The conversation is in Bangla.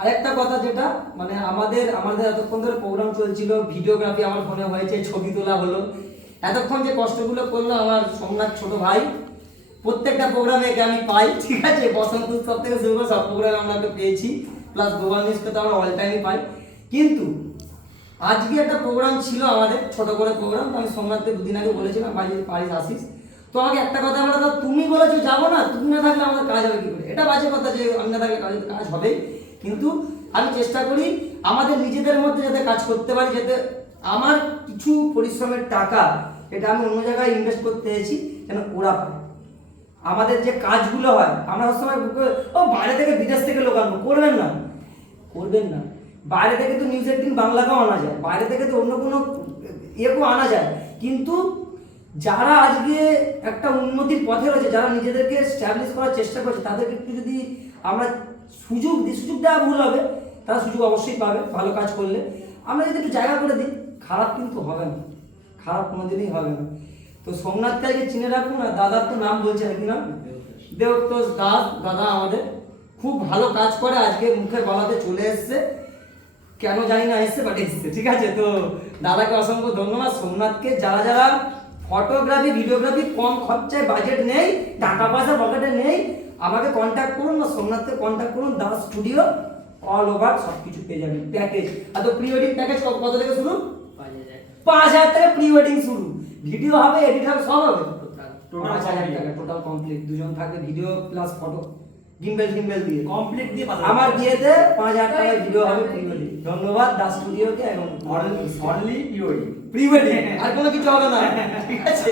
আরেকটা কথা যেটা মানে আমাদের এতক্ষণ ধরে প্রোগ্রাম চলছিল, ভিডিওগ্রাফি আমার ফোনে হয়েছে, ছবি তোলা হলো, এতক্ষণ যে কষ্টগুলো করলো আমার সোমনাথ ছোট ভাই, প্রত্যেকটা প্রোগ্রামে একে আমি পাই, ঠিক আছে, বসন্ত উৎসব থেকে শুরু করে সব প্রোগ্রামে আমরা ওকে পেয়েছি, প্লাস গ্লোবাল নিউজকে তো আমরা অল টাইমই পাই। কিন্তু আজকে একটা প্রোগ্রাম ছিল আমাদের, ছোট করে প্রোগ্রাম, আমি সোমনাথকে দুদিন আগে বলেছিলাম ভাই যদি পারিস আসিস। তো আমাকে একটা কথা বলে, তুমি বলেছো যাবো না, তুমি না থাকলে আমাদের কাজ হবে কি করে? এটা বাজে কথা যে আমি না থাকলে কাজ হবে, কিন্তু আমি চেষ্টা করি আমাদের নিজেদের মধ্যে যাতে কাজ করতে পারি, যাতে আমার কিছু পরিশ্রমের টাকা এটা আমি অন্য জায়গায় ইনভেস্ট করতে এসেছি যেন ওরা পায়। আমাদের যে কাজগুলো হয় আমরা সবসময় বাইরে থেকে বিদেশ থেকে লোক আনবো, করবেন না, করবেন না। বাইরে থেকে তো নিউজ 18 বাংলাকেও আনা যায়, বাইরে থেকে তো অন্য কোনো ইয়েকেও আনা যায়, কিন্তু যারা আজকে একটা উন্নতির পথে রয়েছে, যারা নিজেদেরকে স্ট্যাবলিশ করার চেষ্টা করছে, তাদেরকে একটু যদি আমরা সুযোগ দিই, সুযোগ দেওয়া ভুল হবে, তারা সুযোগ অবশ্যই পাবে ভালো কাজ করলে। আমরা যদি একটু জায়গা করে দিই, খারাপ কিন্তু হবে না, খারাপ কোনোদিনই হবে না। তো সোমনাথকে আজকে চিনে রাখুন। আর দাদার তো নাম বলছে নাকি না, দেবতোষ দাস দাদা আমাদের খুব ভালো কাজ করে, আজকে মুখে বলাতে চলে এসছে, কেন জানি না এসছে, বাট এসছে, ঠিক আছে। তো দাদাকে অসংখ্য ধন্যবাদ। সোমনাথকে যারা যারা ফটোগ্রাফি ভিডিওগ্রাফি কম খরচায়, বাজেট নেই, টাকা পয়সা পকেটে নেই, আমাকে কন্ট্যাক্ট করুন বা সোমনাথকে কন্ট্যাক্ট করুন, দাস স্টুডিও অল ওভার সব কিছু পেয়ে যাবেন। প্যাকেজ আর তো প্রি ওয়েডিং প্যাকেজ কত থেকে শুরু? 5,000 থেকে প্রি ওয়েডিং শুরু, ভিডিও হবে, এডিট হবে, সব হবে, টোটাল 5,000 টাকা টোটাল কমপ্লিট। দুজন থাকবে, ভিডিও প্লাস ফটো, গিম্বেল দিয়ে কমপ্লিট দিয়ে আমার বিয়েতে 5,000 টাকায় ভিডিও হবে প্রি ওয়েডিং। ধন্যবাদ দাস স্টুডিওকে এবং অনলি প্রি ওয়েডিং, আর কোনো কিছু হবে না, ঠিক আছে।